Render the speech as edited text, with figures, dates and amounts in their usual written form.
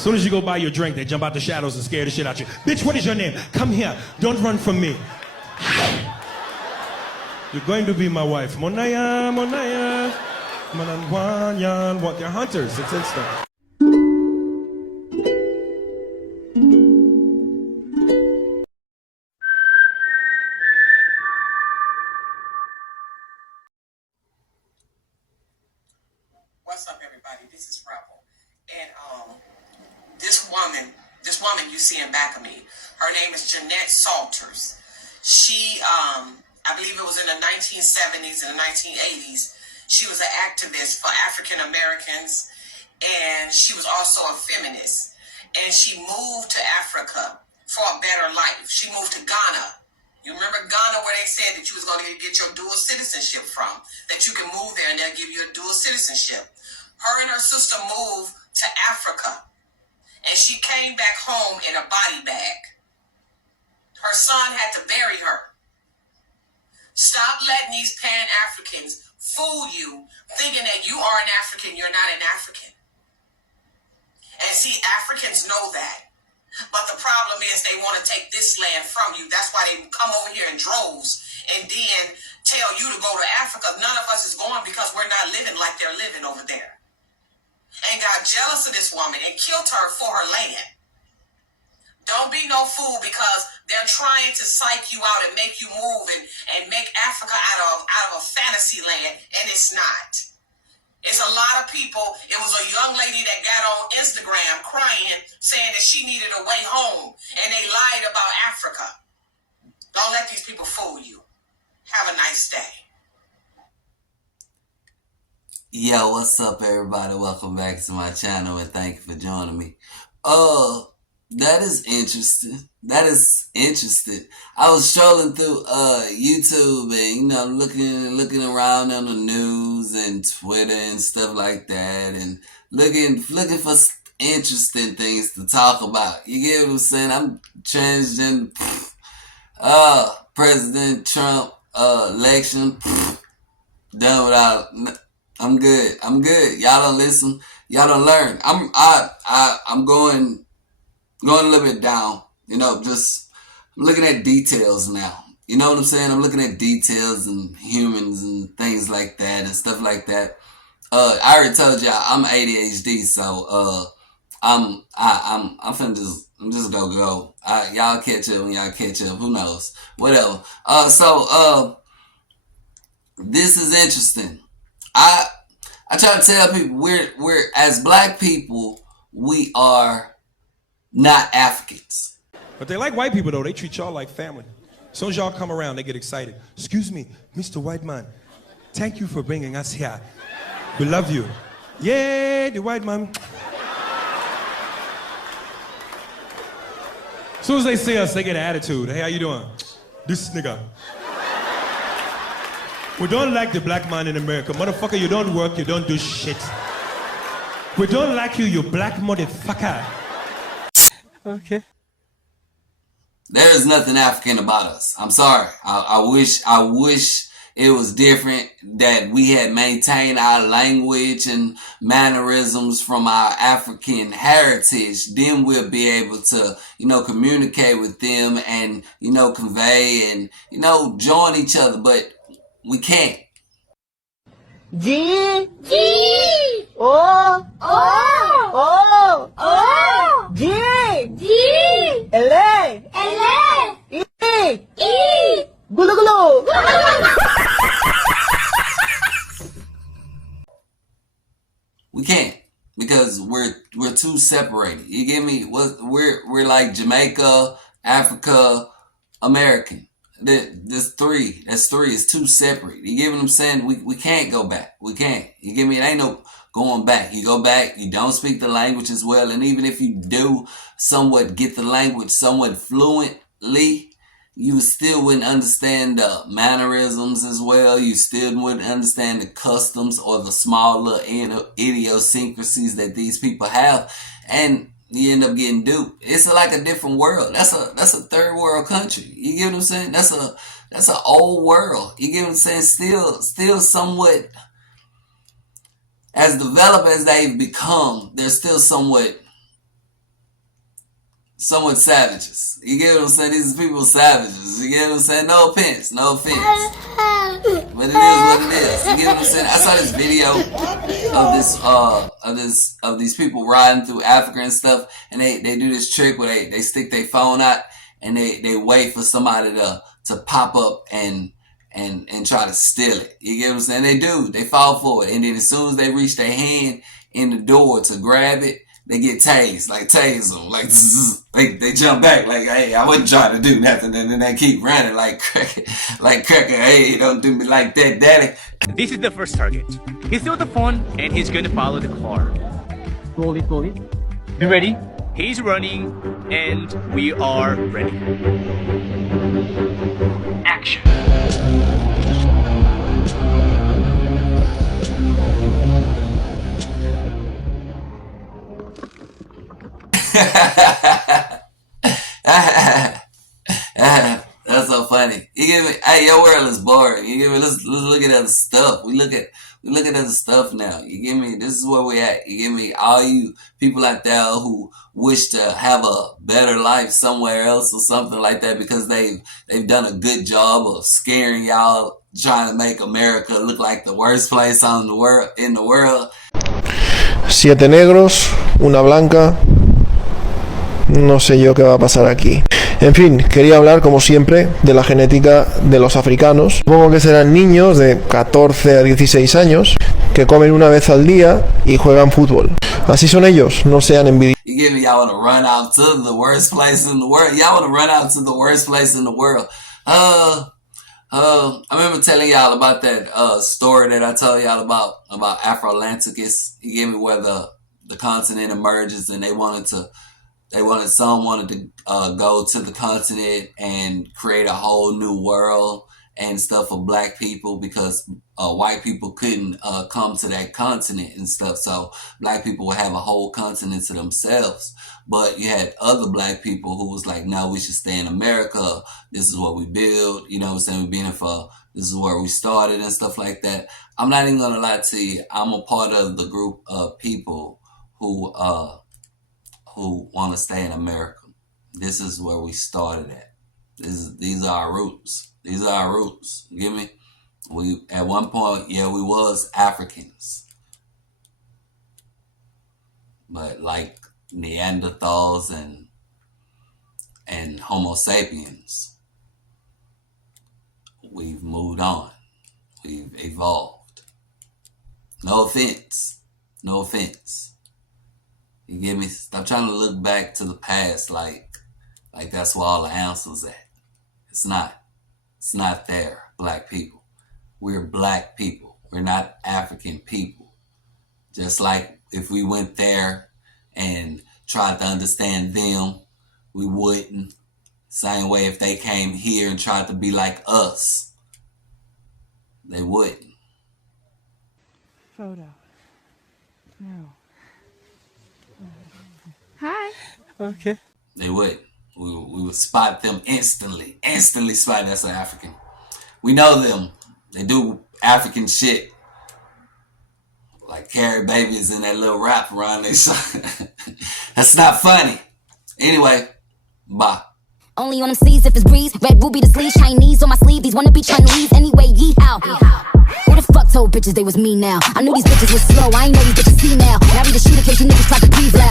As soon as you go buy your drink, they jump out the shadows and scare the shit out you. Bitch, what is your name? Come here. Don't run from me. You're going to be my wife. Monaya, Monaya. They're hunters. It's instant. What's up, everybody? This is Rebel. And this woman you see in back of me, her name is Jeanette Salters. She, I believe it was in the 1970s and the 1980s, she was an activist for African Americans, and she was also a feminist. And she moved to Africa for a better life. She moved to Ghana. You remember Ghana, where they said that you was going to get your dual citizenship from, that you can move there and they'll give you a dual citizenship. Her and her sister moved to Africa, and she came back home in a body bag. Her son had to bury her. Stop letting these Pan-Africans fool you, thinking that you are an African, you're not an African. And see, Africans know that. But the problem is they want to take this land from you. That's why they come over here in droves and then tell you to go to Africa. None of us is going because we're not living like they're living over there. And got jealous of this woman and killed her for her land. Don't be no fool, because they're trying to psych you out and make you move and make Africa out of a fantasy land, and it's not. It's a lot of people. It was a young lady that got on Instagram crying, saying that she needed a way home, and they lied about Africa. Don't let these people fool you. Have a nice day. Yo, what's up, everybody? Welcome back to my channel, and thank you for joining me. That is interesting. That is interesting. I was strolling through YouTube and looking around on the news and Twitter and stuff like that, and looking for interesting things to talk about. You get what I'm saying? I'm transgender. President Trump election done without. I'm good. Y'all don't listen. Y'all don't learn. I'm going a little bit down. Just looking at details now. You know what I'm saying? I'm looking at details and humans and things like that and stuff like that. I already told y'all I'm ADHD, so I'm just gonna go. Y'all catch up when y'all catch up. Who knows? Whatever. This is interesting. I try to tell people we're as black people, we are not Africans. But they like white people, though. They treat y'all like family. As soon as y'all come around, they get excited. Excuse me, Mr. White Man. Thank you for bringing us here. We love you. Yay, the white man. As soon as they see us, they get an attitude. Hey, how you doing? This nigga. We don't like the black man in America. Motherfucker, you don't work, you don't do shit. We don't like you, you black motherfucker. Okay. There is nothing African about us. I'm sorry. I wish it was different, that we had maintained our language and mannerisms from our African heritage. Then we'll be able to, communicate with them and, convey and, join each other. But we can't. G O O O G L E Gulu Gulu. We can't, because we're too separated. You get me? We're like Jamaica, Africa, American. That's three. It's too separate. You get what I'm saying? We can't go back. We can't. You get me? It ain't no going back. You go back, you don't speak the language as well. And even if you do somewhat get the language somewhat fluently, you still wouldn't understand the mannerisms as well. You still wouldn't understand the customs or the small little idiosyncrasies that these people have. And you end up getting duped. It's like a different world. That's a third world country. You get what I'm saying? That's an old world. You get what I'm saying? Still somewhat, as developed as they've become, they're still somewhat somewhat savages. You get what I'm saying? These people savages. You get what I'm saying? No offense. But it is what it is. You get what I'm saying? I saw this video of these people riding through Africa and stuff, and they do this trick where they stick their phone out and they wait for somebody to pop up and try to steal it. You get what I'm saying? They do. They fall for it. And then as soon as they reach their hand in the door to grab it, they get tased, like tase them, like zzz, they jump back, like, hey, I wasn't trying to do nothing, and then they keep running like cracker, hey, don't do me like that, daddy. This is the first target. He's still with the phone, and he's going to follow the car. Slowly. You ready? He's running, and we are ready. Action. That's so funny. You give me, hey, your world is boring. You give me, let's look at other stuff. We look at other stuff now. You give me, this is where we at. You give me, all you people out there who wish to have a better life somewhere else or something like that because they've done a good job of scaring y'all, trying to make America look like the worst place in the world. 7 negros, una blanca. No sé yo qué va a pasar aquí. En fin, quería hablar como siempre de la genética de los africanos. Supongo que serán niños de 14 a 16 años que comen una vez al día y juegan fútbol. Así son ellos, no sean envidiosos. You give me, y'all want to run out to the worst place in the world. Y'all want to run out to the worst place in the world. I remember telling y'all about that story that I told y'all about Afro-Atlanticus. You gave me where the continent emerges, and someone wanted to go to the continent and create a whole new world and stuff for black people because white people couldn't come to that continent and stuff. So black people would have a whole continent to themselves. But you had other black people who was like, no, we should stay in America. This is what we build. You know what I'm saying? We've been here this is where we started and stuff like that. I'm not even going to lie to you. I'm a part of the group of people who want to stay in America. This is where we started at. These are our roots. These are our roots. You get me? We at one point, we was Africans. But like Neanderthals and Homo sapiens, we've moved on. We've evolved. No offense. You get me? Stop trying to look back to the past like that's where all the answers at. It's not. It's not there, black people. We're black people. We're not African people. Just like if we went there and tried to understand them, we wouldn't. Same way if they came here and tried to be like us, they wouldn't. Photo. No. Hi. Okay. They wouldn't. We would spot them instantly. Instantly spot that's an African. We know them. They do African shit. Like Carrie Babies in that little rap around their song. That's not funny. Anyway, bye. Only on them seas if it's breeze. Red ruby the sleeve, Chinese on my sleeve. These wanna be Chinese anyway. Yeehaw. Who the fuck told bitches they was me now? I knew these bitches was slow. I ain't know these bitches see now. Married the shooter case you niggas tried to breathe loud.